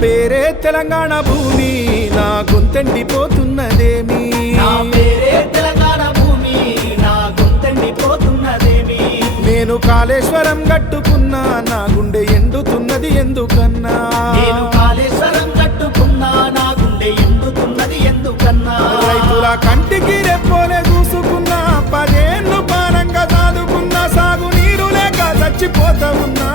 పేరే తెలంగాణ భూమి నా గొంతెండిపోతున్నదేమి నా పేరే తెలంగాణ భూమి నా గొంతెండిపోతున్నదేమి నేను కాళేశ్వరం కట్టుకున్నా నా గుండె ఎండుతున్నది ఎందుకన్నా నేను కాళేశ్వరం కట్టుకున్నా నా గుండె ఎండుతున్నది ఎందుకన్నా రైతుల కంటికి రెప్పోలే చూసుకున్నా 10 ఏళ్ళు పానంగా దాదుకున్నా సాగు నీరు లేక చచ్చిపోతా ఉన్నా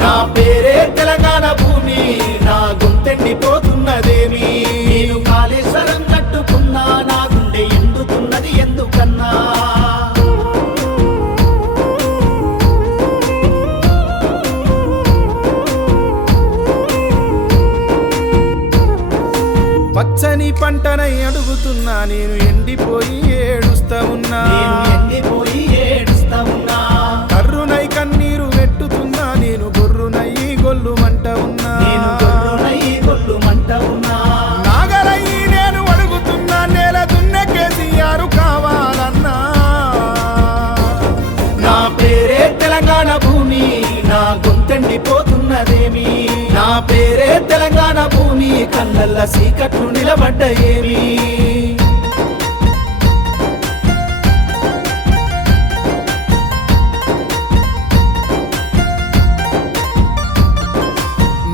నా పేరే తెలంగాణ భూమి నా గొంతెండిపోతున్నదేమి నేను కాళేశ్వరం కట్టుకున్నా నా గుండె ఎండుతున్నది ఎందుకన్నా పచ్చని పంటనై అడుగుతున్నా నేను ఎండిపోయి ఏడుస్తా ఉన్నా నేను ఎండిపోయి ఏడుస్తా ఉన్నా కర్రునై కన్నీరు పెట్టుతున్నా నేను గొర్రునై గొల్లు మంట ఉన్నా నేను గొర్రునై గొల్లు మంట ఉన్నా నాగరయ్యి నేను అడుగుతున్నా నేల దున్నే కేసీఆర్ కావాలన్నా నా పేరే తెలంగాణ భూమి నా గొంతెండిపోతున్నదేమి నా పేరే తెలంగాణ భూమి కళ్ళల్ల సీకట్లు నిలబడ్డ ఏమి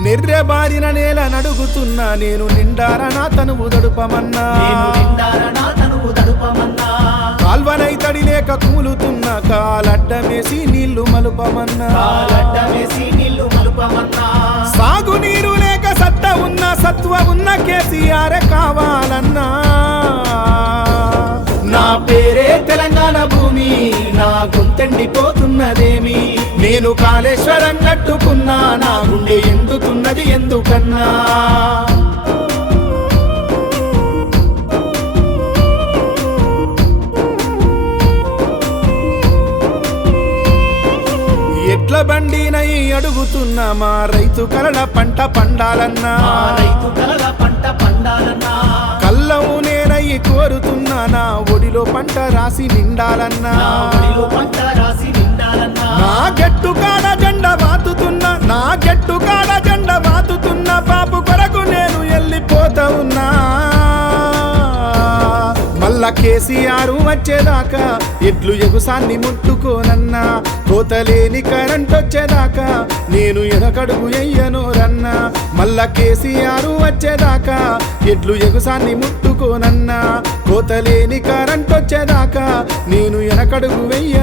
నిర్రెబారిన నేల నడుగుతున్నా నేను నిండార నా తనువు దడుపమన్నా నేను నిండార నా తనువు దడుపమన్నా కాల్వనై తడి లేక కూలుతున్నా కాలడ్డమేసి నీళ్లు మలుపమన్నా కాలడ్డమేసి నీళ్లు మలుపమన్నా సాగునీరు లేక సత్త ఉన్న సత్వ ఉన్న కేసీఆర్ కావాలన్నా నా పేరే తెలంగాణ భూమి నా గొంతెండిపోతున్నదేమి నేను కాళేశ్వరం కట్టుకున్నా నా గుండె ఎండుతున్నది ఎందుకన్నా ఎట్ల బండినై అడుగుతున్నా మా రైతు కలల పంట పండాలన్నా మా రైతు కలల పంట పండాలన్నా కళ్ళవు నేనై కోరుతున్నా నా ఒడిలో పంట రాసి నిండాలన్నా నా ఒడిలో పంట రాసి నిండాలన్నా నా గట్టు కాడ జెండ వాతుతున్నా నా గట్టు కాడ జెండ వాతుతున్నా బాబు కొరకు నేను వెళ్ళిపోతా ఉన్నా మళ్ళా కేసీఆర్ వచ్చేదాకా ఎడ్లు ఎగుసాన్ని ముట్టుకోనన్నా కోతలేని కరెంట్ వచ్చేదాకా నేను ఎనకడుగు ఎయ్యను రన్నా మళ్ళా కేసీఆర్ వచ్చేదాకా ఎడ్లు ఎగుసాన్ని ముట్టుకోనన్నా కోతలేని కరెంట్ వచ్చేదాకా నేను ఎనకడుగు వెయ్య